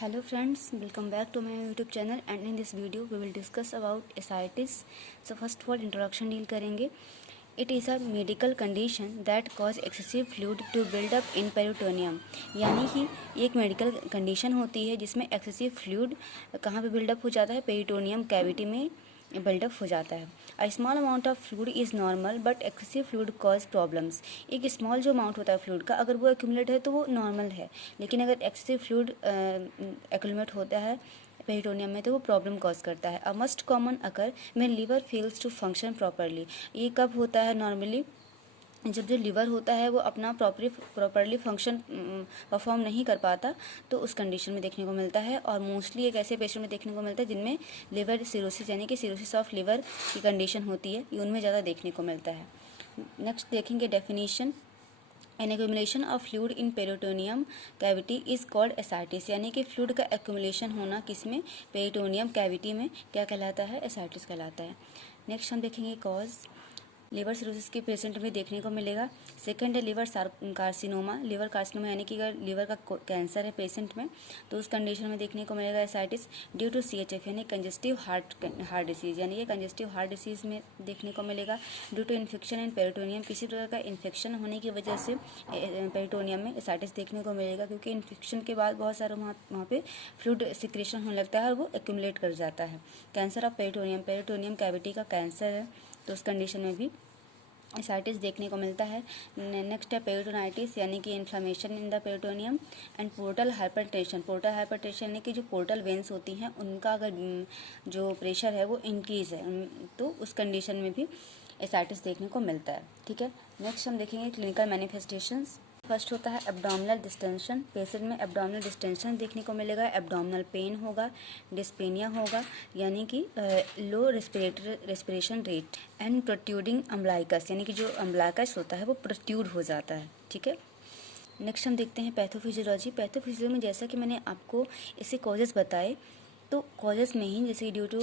Hello friends, welcome back to my YouTube channel and in this video we will discuss about ascites. So first of all introduction deal करेंगे. It is a medical condition that cause excessive fluid to build up in peritoneum. यानी कि एक medical condition होती है जिसमें excessive fluid कहाँ पे buildup हो जाता है, पेरिटोनियम कैविटी में बिल्डअप हो जाता है. A small amount of fluid is normal but excessive fluid cause problems. एक स्मॉल जो अमाउंट होता है फ्लूइड का अगर वो एक्यूमुलेट है तो वो नॉर्मल है, लेकिन अगर एक्सेसिव फ्लूइड एक्यूमुलेट होता है पेरिटोनियम में तो वो प्रॉब्लम कॉज करता है. A most common occur when liver fails to function properly. ये कब होता है नॉर्मली? जब जो लीवर होता है वो अपना प्रॉपरली फंक्शन परफॉर्म नहीं कर पाता तो उस कंडीशन में देखने को मिलता है. और मोस्टली एक ऐसे पेशेंट में देखने को मिलता है जिनमें लिवर सिरोसिस यानी कि सिरोसिस ऑफ लिवर की कंडीशन होती है, ये उनमें ज़्यादा देखने को मिलता है. नेक्स्ट देखेंगे definition. An accumulation of fluid in peritoneum cavity is called ascites. यानी कि फ्लूइड का एक्यूमुलेशन होना किसमें, पेरिटोनियम कैविटी में, क्या कहलाता है, एसाइटिस कहलाता है. नेक्स्ट हम देखेंगे कॉज. लिवर सिरोसिस के पेशेंट में देखने को मिलेगा. सेकंड है लिवर कार्सिनोमा. लिवर कार्सिनोमा यानी कि अगर लिवर का कैंसर है पेशेंट में तो उस कंडीशन में देखने को मिलेगा एसाइटिस. ड्यू टू CHF यानी कंजेस्टिव हार्ट डिसीज, यानी कि कंजेस्टिव हार्ट डिसीज में देखने को मिलेगा. Due to infection in peritoneum, किसी प्रकार का इन्फेक्शन होने की वजह से पेरिटोनियम में एसाइटिस देखने को मिलेगा, क्योंकि इन्फेक्शन के बाद बहुत सारा वहाँ पे फ्लूइड सिक्रेशन होने लगता है और वो एक्यूमुलेट कर जाता है. Cancer of peritoneum, peritoneum cavity का कैंसर है तो उस कंडीशन में भी एसाइटिस देखने को मिलता है. नेक्स्ट है पेरिटोनाइटिस यानी कि inflammation in the peritoneum. And portal hypertension. Portal hypertension यानी कि जो पोर्टल वेंस होती हैं उनका अगर जो प्रेशर है वो इंक्रीज़ है तो उस कंडीशन में भी एसाइटिस देखने को मिलता है. ठीक है. नेक्स्ट हम देखेंगे क्लिनिकल मैनिफेस्टेशंस. फर्स्ट होता है एब्डोमिनल डिस्टेंशन. पेशेंट में एब्डोमिनल डिस्टेंशन देखने को मिलेगा. एब्डोमिनल पेन होगा, डिस्पेनिया होगा यानी कि लो respiration rate. And protruding umbilicus यानी कि जो अम्बलाइकस होता है वो प्रोट्यूड हो जाता है. ठीक है. नेक्स्ट हम देखते हैं पैथोफिजियोलॉजी. पैथोफिजियोलॉजी में जैसा कि मैंने आपको इसके कॉजेस बताए तो कॉजेस में ही जैसे due to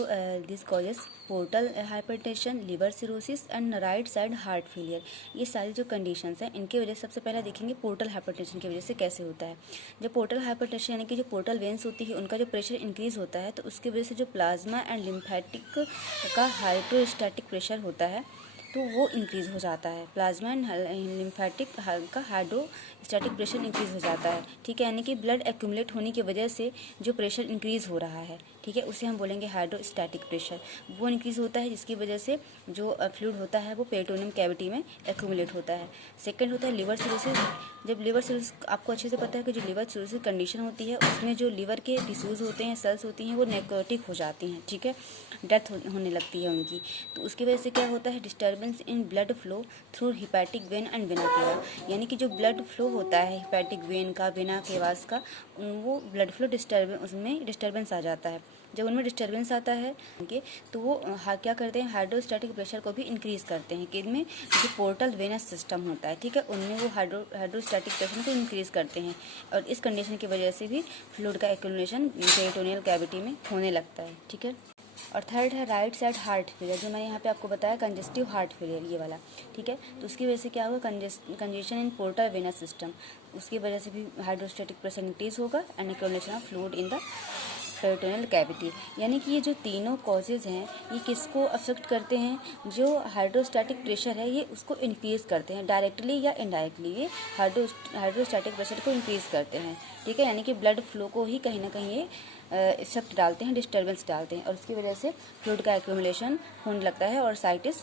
this causes portal hypertension, liver cirrhosis and right side heart failure, ये सारी जो कंडीशंस हैं इनकी वजह से सबसे पहले देखेंगे पोर्टल हाइपरटेंशन की वजह से कैसे होता है. जब पोर्टल हाइपरटेंशन यानी कि जो पोर्टल वेंस होती है उनका जो प्रेशर इंक्रीज होता है तो उसकी वजह से जो प्लाज्मा एंड लिम्फेटिक का हाइड्रोस्टैटिक प्रेशर होता है तो वो इंक्रीज़ हो जाता है. प्लाज्मा एंड लिम्फेटिक का हाइड्रोस्टैटिक प्रेशर इंक्रीज़ हो जाता है. ठीक है. यानी कि ब्लड एक्यूमुलेट होने की वजह से जो प्रेशर इंक्रीज़ हो रहा है, ठीक है, उसे हम बोलेंगे हाइड्रोस्टैटिक प्रेशर. वो इंक्रीज़ होता है जिसकी वजह से जो फ्लूइड होता है वो पेरिटोनियम कैविटी में एक्यूमुलेट होता है. सेकंड होता है लिवर सिरोसिस. जब लिवर सिरोसिस, आपको अच्छे से पता है कि जो लिवर सिरोसिस कंडीशन होती है उसमें जो लिवर के टिश्यूज़ होते हैं, सेल्स होती हैं, वो नेक्रोटिक हो जाती हैं. ठीक है. डेथ होने लगती है उनकी. तो उसकी वजह से क्या होता है, disturbance in blood flow through hepatic vein and vena cava. यानी कि जो ब्लड फ्लो होता है हिपैटिक वेन का, वेना केवास का, वो ब्लड फ्लो उसमें डिस्टर्बेंस आ जाता है. जब उनमें डिस्टर्बेंस आता है उनके तो वो क्या करते हैं, हाइड्रोस्टैटिक प्रेशर को भी इंक्रीज़ करते हैं. कि इनमें जो पोर्टल वेनस सिस्टम होता है, ठीक है, उनमें वो हाइड्रोस्टैटिक प्रेशर को इंक्रीज़ करते हैं और इस कंडीशन की वजह से भी फ्लूइड का एक्यूमुलेशन पेरिटोनियल कैविटी में होने लगता है. ठीक है. और थर्ड है राइट साइड हार्ट फेलियर, जो मैंने यहाँ पे आपको बताया कंजेस्टिव हार्ट फेलियर, ये वाला. ठीक है. तो उसकी वजह से क्या होगा, congestion in portal venous system, उसकी वजह से भी हाइड्रोस्टैटिक प्रेशर इंक्रीज होगा and accumulation of fluid in the peritoneal cavity. यानी कि ये जो तीनों कॉजेज हैं ये किसको अफेक्ट करते हैं, जो हाइड्रोस्टैटिक प्रेशर है ये उसको इंक्रीज़ करते हैं, डायरेक्टली या इनडायरेक्टली ये हाइड्रोस्टैटिक प्रेशर को इंक्रीज़ करते हैं. ठीक है. यानी कि ब्लड फ्लो को ही कहीं ना कहीं ये इफेक्ट डालते हैं, डिस्टर्बेंस डालते हैं और उसकी वजह से फ्लूइड का एक्यूमुलेशन होने लगता है और साइटिस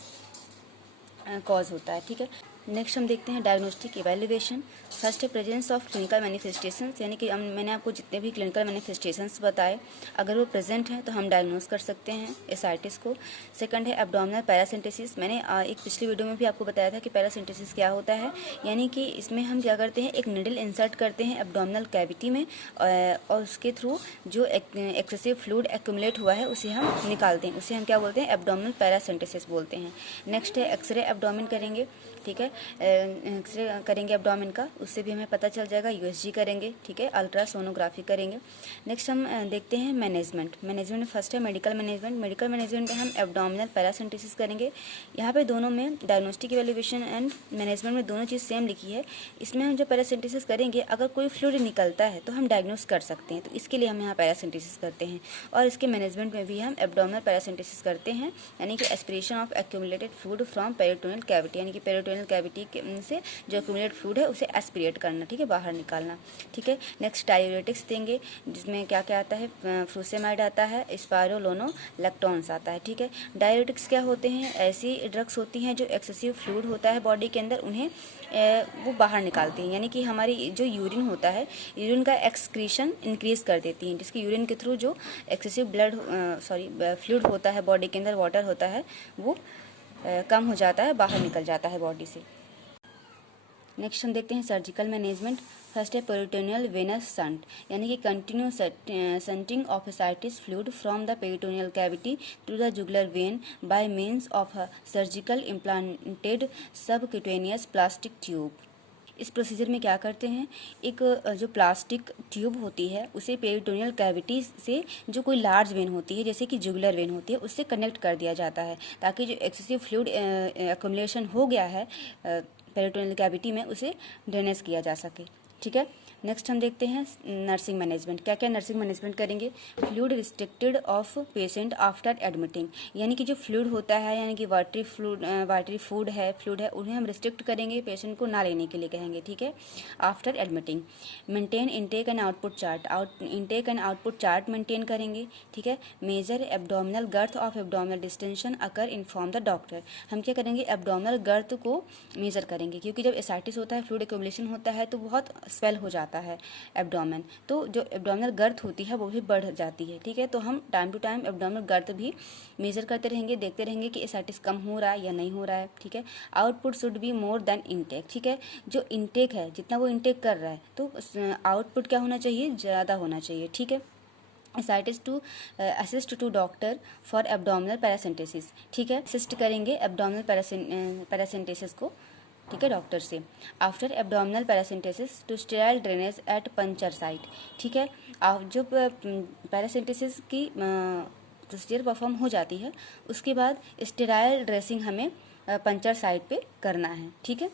कॉज होता है. ठीक है. नेक्स्ट हम देखते हैं डायग्नोस्टिक इवैल्यूएशन. फर्स्ट है प्रेजेंस ऑफ क्लिनिकल मैनिफेस्टेशंस, यानी कि मैंने आपको जितने भी क्लिनिकल मैनिफेस्टेशंस बताए अगर वो प्रेजेंट हैं तो हम डायग्नोस कर सकते हैं एसाइटिस को. सेकंड है एब्डोमिनल पैरासिंटेसिस. मैंने एक पिछली वीडियो में भी आपको बताया था कि पैरासिंटेसिस क्या होता है. यानी कि इसमें हम क्या करते हैं, एक निडल इंसर्ट करते हैं एब्डोमिनल कैविटी में और उसके थ्रू जो एक्सेसिव फ्लूइड एक्यूमुलेट हुआ है उसे हम निकालते हैं. उसे हम क्या बोलते हैं, एब्डोमिनल पैरासिंटेसिस बोलते हैं. नेक्स्ट है एक्सरे एब्डोमिन करेंगे. ठीक है। एक्सरे करेंगे एब्डोमेन का, उससे भी हमें पता चल जाएगा। यूएसजी करेंगे, ठीक है, अल्ट्रासोनोग्राफी करेंगे। नेक्स्ट हम देखते हैं मैनेजमेंट में फर्स्ट है मेडिकल मैनेजमेंट में हम एब्डोमिनल पैरासिंथेसिस करेंगे। यहाँ पे दोनों में डायग्नोस्टिक इवैल्यूएशन एंड मैनेजमेंट में दोनों चीज़ सेम लिखी है। इसमें हम जो पैरासिंथेसिस करेंगे, अगर कोई फ्लूइड निकलता है तो हम डायग्नोस कर सकते हैं, तो इसके लिए हम यहाँ पैरासिंथेसिस करते हैं। और इसके मैनेजमेंट में भी हम एब्डोमिनल पैरासिंथेसिस करते हैं, यानी कि aspiration of accumulated food from peritoneal cavity, यानी कि पेरिटोनियल कैविटी से जो एक्यूमुलेटेड फूड है उसे एस्पिरेट करना, ठीक है, बाहर निकालना, ठीक है। नेक्स्ट डायूरेटिक्स देंगे, जिसमें क्या क्या आता है, फ्रूसेमाइड आता है, स्पाइरोलोनोलैक्टोन्स आता है, ठीक है। डायूरेटिक्स क्या होते हैं, ऐसी ड्रग्स होती हैं जो एक्सेसिव फ्लूइड होता है बॉडी के अंदर, उन्हें वो बाहर निकालती हैं, यानी कि हमारी जो यूरिन होता है, यूरिन का एक्सक्रीशन इंक्रीज कर देती हैं, जिसकी यूरिन के थ्रू जो एक्सेसिव फ्लूइड होता है बॉडी के अंदर, वाटर होता है, वो कम हो जाता है, बाहर निकल जाता है बॉडी से। नेक्स्ट हम देखते हैं सर्जिकल मैनेजमेंट। फर्स्ट है पेरिटोनियल वेनस शंट, यानी कि continue shunting of ascites fluid from the peritoneal cavity to the jugular vein by means of surgical implanted subcutaneous plastic tube. इस प्रोसीजर में क्या करते हैं, एक जो प्लास्टिक ट्यूब होती है उसे पेरिटोनियल कैविटी से जो कोई लार्ज वेन होती है, जैसे कि जुगुलर वेन होती है, उससे कनेक्ट कर दिया जाता है, ताकि जो एक्सेसिव फ्लूइड एक्युमुलेशन हो गया है पेरिटोनियल कैविटी में, उसे ड्रेनेज किया जा सके, ठीक है। नेक्स्ट हम देखते हैं नर्सिंग मैनेजमेंट। क्या क्या नर्सिंग मैनेजमेंट करेंगे, fluid restricted of patient after admitting, यानी कि जो फ्लूइड होता है, यानी कि वाटरी फूड है, उन्हें हम रिस्ट्रिक्ट करेंगे, पेशेंट को ना लेने के लिए कहेंगे, ठीक है, after admitting. Maintain intake and output chart, intake and output chart maintain करेंगे, ठीक है। Measure abdominal girth of abdominal distension occur inform the doctor, हम क्या करेंगे, एब्डोमिनल गर्थ को मेजर करेंगे, क्योंकि जब एसाइटिस होता है, फ्लूइड एक्युमुलेशन होता है, तो बहुत स्वेल हो जाता है एब्डोमेन, तो जो एब्डोमिनल गर्थ होती है वो भी बढ़ जाती है, ठीक है। तो हम time to time abdominal girth भी मेजर करते रहेंगे, देखते रहेंगे कि एसाइटिस कम हो रहा है या नहीं हो रहा है, ठीक है। Output should be more than intake, ठीक है, जो इनटेक है, जितना वो इनटेक कर रहा है, तो आउटपुट क्या होना चाहिए, ज़्यादा होना चाहिए, ठीक है। Ascites to assist to doctor for abdominal paracentesis, ठीक है, असिस्ट करेंगे एब्डोमिनल पैरासिंथेसिस को, ठीक है, डॉक्टर से। After abdominal paracentesis to sterile drainage at puncture site, ठीक है। जो पैरासिंथेसिस की प्रोसीजर परफॉर्म हो जाती है, उसके बाद स्टेराइल ड्रेसिंग हमें पंचर साइट पे करना है, ठीक है।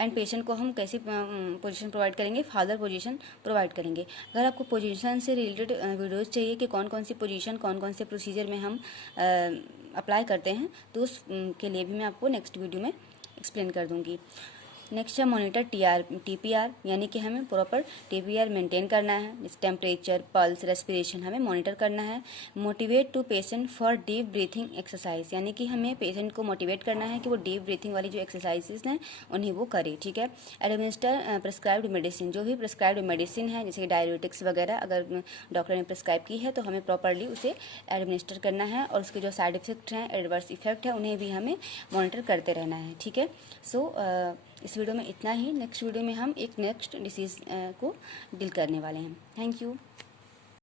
एंड पेशेंट को हम कैसी पोजीशन प्रोवाइड करेंगे, फादर पोजीशन प्रोवाइड करेंगे। अगर आपको पोजीशन से रिलेटेड वीडियोज़ चाहिए कि कौन कौन सी पोजीशन, कौन कौन से प्रोसीजर में हम अप्लाई करते हैं, तो उस के लिए भी मैं आपको नेक्स्ट वीडियो में एक्सप्लेन कर दूंगी। नेक्स्ट है मॉनिटर TPR, यानी कि हमें प्रॉपर TPR मेंटेन करना है, टेम्परेचर, पल्स, रेस्पिरेशन हमें मॉनिटर करना है। Motivate to patient for deep breathing exercise, यानी कि हमें पेशेंट को मोटिवेट करना है कि वो डीप ब्रीथिंग वाली जो एक्सरसाइजेज हैं उन्हें वो करे, ठीक है। एडमिनिस्टर प्रिस्क्राइब्ड मेडिसिन, जो भी प्रिस्क्राइब्ड मेडिसिन है, जैसे डायबिटिक्स वगैरह, अगर डॉक्टर ने प्रिस्क्राइब की है तो हमें प्रॉपरली उसे एडमिनिस्टर करना है, और उसके जो साइड इफेक्ट हैं, एडवर्स इफेक्ट है, उन्हें भी हमें मॉनिटर करते रहना है, ठीक है। सो इस वीडियो में इतना ही। नेक्स्ट वीडियो में हम एक नेक्स्ट डिसीज़ को डील करने वाले हैं। Thank you.